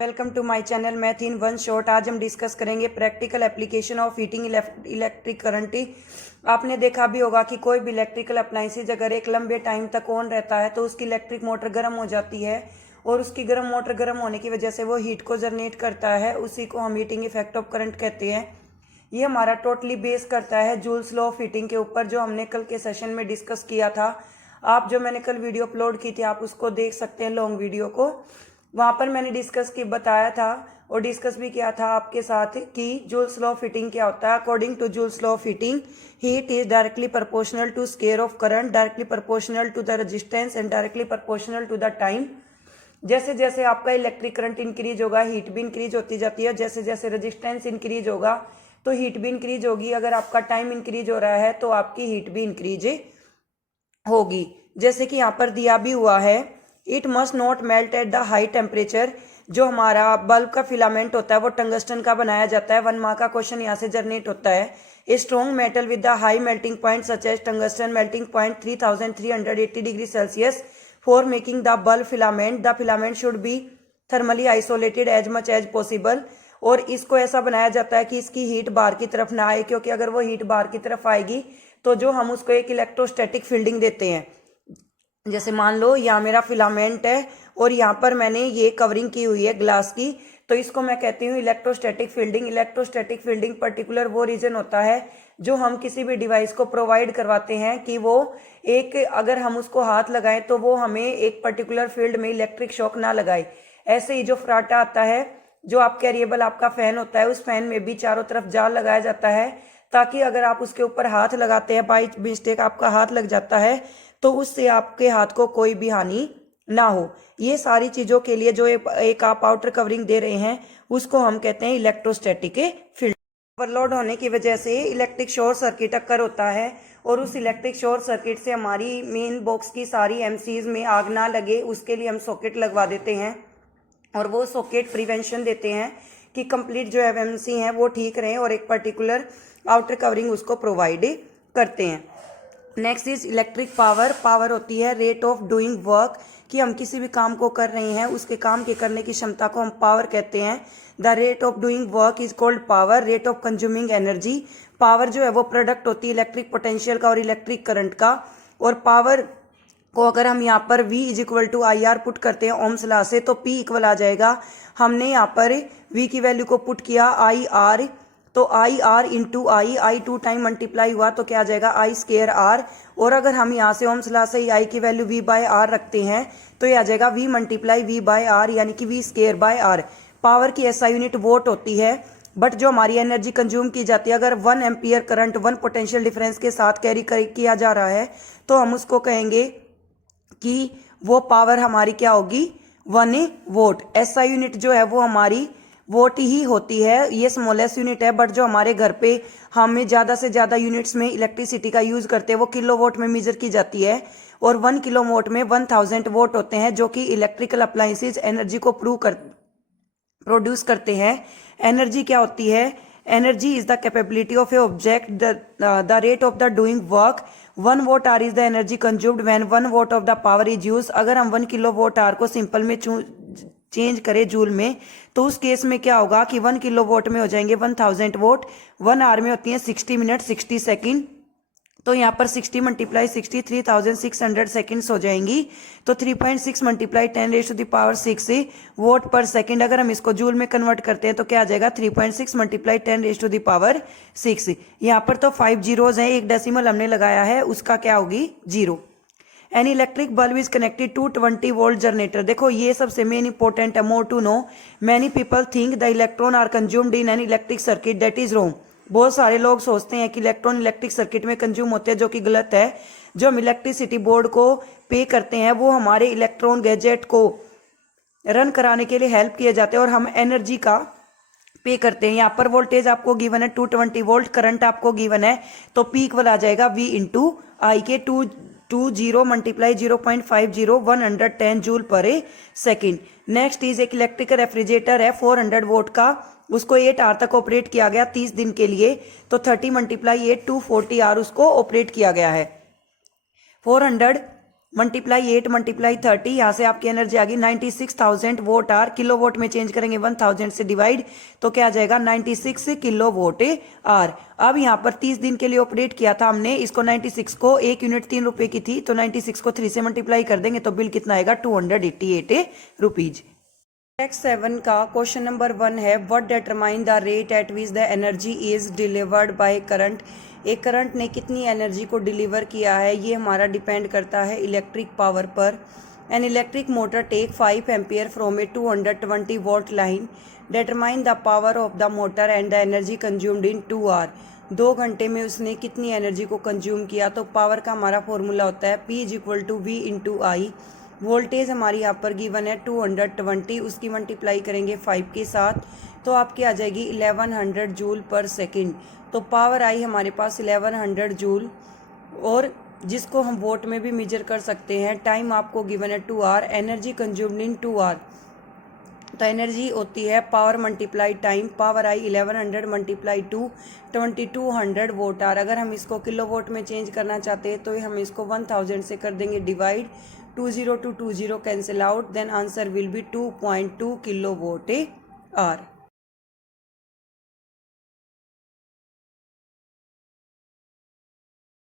Welcome to my channel math in one shot. आज हम discuss करेंगे practical application of heating electric current. आपने देखा भी होगा कि कोई भी इलेक्ट्रिकल अप्लाइंसेज अगर एक लंबे टाइम तक ऑन रहता है तो उसकी इलेक्ट्रिक मोटर गर्म हो जाती है और उसकी गर्म मोटर गर्म होने की वजह से वो हीट को जनरेट करता है। उसी को हम हीटिंग इफेक्ट ऑफ करंट कहते हैं। ये हमारा टोटली बेस करता है जूल्स लॉ ऑफ हीटिंग के ऊपर, जो हमने कल के सेशन में डिस्कस किया था। आप जो मैंने कल वीडियो अपलोड की थी आप उसको देख सकते हैं, लॉन्ग वीडियो को। वहाँ पर मैंने डिस्कस की बताया था और डिस्कस भी किया था आपके साथ कि जूल्स लॉ ऑफ हीटिंग क्या होता है। According to Joule's law of heating, heat is directly proportional to square of current, directly proportional to the resistance and directly proportional to the time. जैसे जैसे आपका इलेक्ट्रिक करंट इंक्रीज होगा heat भी increase होती जाती है। जैसे जैसे रेजिस्टेंस इंक्रीज होगा तो हीट भी इंक्रीज होगी। अगर आपका टाइम इंक्रीज हो रहा है तो आपकी हीट भी इंक्रीज होगी। जैसे कि यहाँ पर दिया भी हुआ है, it must not melt at the high temperature. जो हमारा बल्ब का फिलामेंट होता है वो टंगस्टन का बनाया जाता है। 1 मार्क का क्वेश्चन यहाँ से जनरेट होता है। A strong metal with the high melting point such as tungsten melting point 3380 degree Celsius for making the bulb filament. The filament should be thermally isolated as much as possible. और इसको ऐसा बनाया जाता है कि इसकी हीट बाहर की तरफ ना आए, क्योंकि अगर वो हीट बाहर की तरफ आएगी तो जो हम उसको एक इलेक्ट्रोस्टैटिक फील्डिंग देते हैं। जैसे मान लो यहाँ मेरा फिलामेंट है और यहाँ पर मैंने ये कवरिंग की हुई है ग्लास की, तो इसको मैं कहती हूँ electrostatic fielding. Electrostatic fielding particular वो रीजन होता है जो हम किसी भी डिवाइस को प्रोवाइड करवाते हैं कि वो एक, अगर हम उसको हाथ लगाएं तो वो हमें एक पर्टिकुलर फील्ड में इलेक्ट्रिक शॉक ना लगाए। ऐसे ही जो फराटा आता है, जो आप कैरिएबल आपका फैन होता है, उस फैन में भी चारों तरफ जाल लगाया जाता है ताकि अगर आप उसके ऊपर हाथ लगाते हैं, बाई मिस्टेक आपका हाथ लग जाता है तो उससे आपके हाथ को कोई भी हानि ना हो। ये सारी चीजों के लिए जो एक आप आउटर कवरिंग दे रहे हैं उसको हम कहते हैं इलेक्ट्रोस्टैटिक फील्ड। ओवरलोड होने की वजह से इलेक्ट्रिक शॉर्ट सर्किट अक्कर होता है और उस इलेक्ट्रिक शॉर्ट सर्किट से हमारी मेन बॉक्स की सारी एमसीज में आग ना लगे, उसके लिए हम सॉकेट लगवा देते हैं और वो सॉकेट प्रिवेंशन देते हैं कि कंप्लीट जो एमसी हैं वो ठीक रहें और एक पर्टिकुलर आउटर कवरिंग उसको प्रोवाइड करते हैं। Next is electric power. Power होती है रेट ऑफ डूइंग वर्क, कि हम किसी भी काम को कर रहे हैं उसके काम के करने की क्षमता को हम पावर कहते हैं। The rate of doing work is called power. Rate of consuming energy, power जो है वो प्रोडक्ट होती है इलेक्ट्रिक पोटेंशियल का और इलेक्ट्रिक करंट का। और पावर को अगर हम यहाँ पर V is equal to I R put करते हैं ओम्स लॉ से तो P इक्वल आ जाएगा। हमने यहाँ पर V की वैल्यू को पुट किया आई आर, तो I R into I 2 time multiply हुआ तो क्या आ जाएगा आई स्केयर आर। और अगर हम यहाँ से ओम्स लॉ से आई की वैल्यू V बाय आर रखते हैं तो ये आ जाएगा V multiply V by R, यानी कि V square by R. Power की ऐसा यूनिट वोट होती है, बट जो हमारी एनर्जी कंज्यूम की जाती है, अगर 1 एम्पियर करंट 1 पोटेंशियल डिफरेंस के साथ कैरी किया जा रहा है तो हम उसको कहेंगे कि वो पावर हमारी क्या होगी 1 वोट। एसआई यूनिट जो है वो हमारी वोट ही होती है। ये स्मॉलेस्ट यूनिट है, बट जो हमारे घर पे हमें ज़्यादा से ज़्यादा यूनिट्स में इलेक्ट्रिसिटी का यूज़ करते हैं वो किलो वोट में मेजर की जाती है। और 1 किलो वोट में 1000 वोट होते हैं, जो कि इलेक्ट्रिकल अप्लाइंसेज एनर्जी को प्रोड्यूस करते हैं। एनर्जी क्या होती है? Energy is the capability of a object, the rate of the doing work. 1 watt hour is the energy consumed when 1 watt of the power is use. अगर हम 1 kilo watt hour को simple में change करें joule में तो उस case में क्या होगा कि 1 किलो वोट में हो जाएंगे 1000 वोट। 1 आवर में होती है 60 मिनट 60 सेकेंड, तो यहाँ पर 60 मल्टीप्लाई 60 3600 सेकेंड्स हो जाएंगी। तो 3.6 मल्टीप्लाई 10⁻⁶ वोट पर सेकेंड। अगर हम इसको जूल में कन्वर्ट करते हैं तो क्या आ जाएगा 3.6 मल्टीप्लाई 10⁻⁶। यहाँ पर तो 5 जीरोज हैं, एक डेसिमल हमने लगाया है, उसका क्या होगी 0। An electric bulb is connected to 20 volt generator. देखो ये सबसे मेन इंपॉर्टेंट है, more to know. Many people think the electron are consumed in an electric circuit, that is wrong. बहुत सारे लोग सोचते हैं कि इलेक्ट्रॉन इलेक्ट्रिक सर्किट में कंज्यूम होते हैं, जो कि गलत है। जो हम इलेक्ट्रिसिटी बोर्ड को पे करते हैं वो हमारे इलेक्ट्रॉन गैजेट को रन कराने के लिए हेल्प किए जाते हैं और हम एनर्जी का पे करते हैं। यहाँ पर वोल्टेज आपको गिवन है 220 वोल्ट, करंट आपको गिवन है, तो P इक्वल आ जाएगा V इंटू आई के 20 मल्टीप्लाई 0.50 110 जूल पर सेकेंड। नेक्स्ट इज एक इलेक्ट्रिकल रेफ्रिजरेटर है 400 वोट का, उसको 8 आवर तक ऑपरेट किया गया 30 दिन के लिए, तो 30 मल्टीप्लाई 8 240 आवर उसको ऑपरेट किया गया है। 400 मल्टीप्लाई 8 मल्टीप्लाई 30, यहाँ से आपकी एनर्जी आ गई 96,000 वोट आर। किलो वोट में चेंज करेंगे 1000 से डिवाइड, तो क्या आ जाएगा 96 किलो वोट आर। अब यहाँ पर 30 दिन के लिए ऑपरेट किया था हमने इसको, 96 को 1 यूनिट 3 रुपए की थी, तो 96 को 3 से मल्टीप्लाई कर देंगे तो बिल कितना आएगा 288 रुपीज। नेक्स्ट 7 का क्वेश्चन नंबर 1 है, what determine the rate at which the energy is delivered by current. एक करंट ने कितनी एनर्जी को डिलीवर किया है, ये हमारा डिपेंड करता है इलेक्ट्रिक पावर पर। An electric motor take 5 ampere from a 220 volt line, determine the power of the motor and the energy consumed in 2 hour. 2 घंटे में उसने कितनी एनर्जी को कंज्यूम किया, तो पावर का हमारा फॉर्मूला होता है P = V × I। वोल्टेज हमारी यहाँ पर गिवन है 220, उसकी मल्टीप्लाई करेंगे 5 के साथ, तो आपकी आ जाएगी 1100 जूल पर सेकंड। तो पावर आई हमारे पास 1100 जूल, और जिसको हम वोट में भी मेजर कर सकते हैं। टाइम आपको गिवन है 2 hour, energy consumed in 2 hour, तो एनर्जी होती है power multiply time. Power I 1100 multiply 2 2200 watt hour. अगर हम इसको किलो वोट में चेंज करना चाहते हैं तो हम इसको 1000 से कर देंगे divide, 20 to 20 cancel out, then answer will be 2.2 kilo watt are.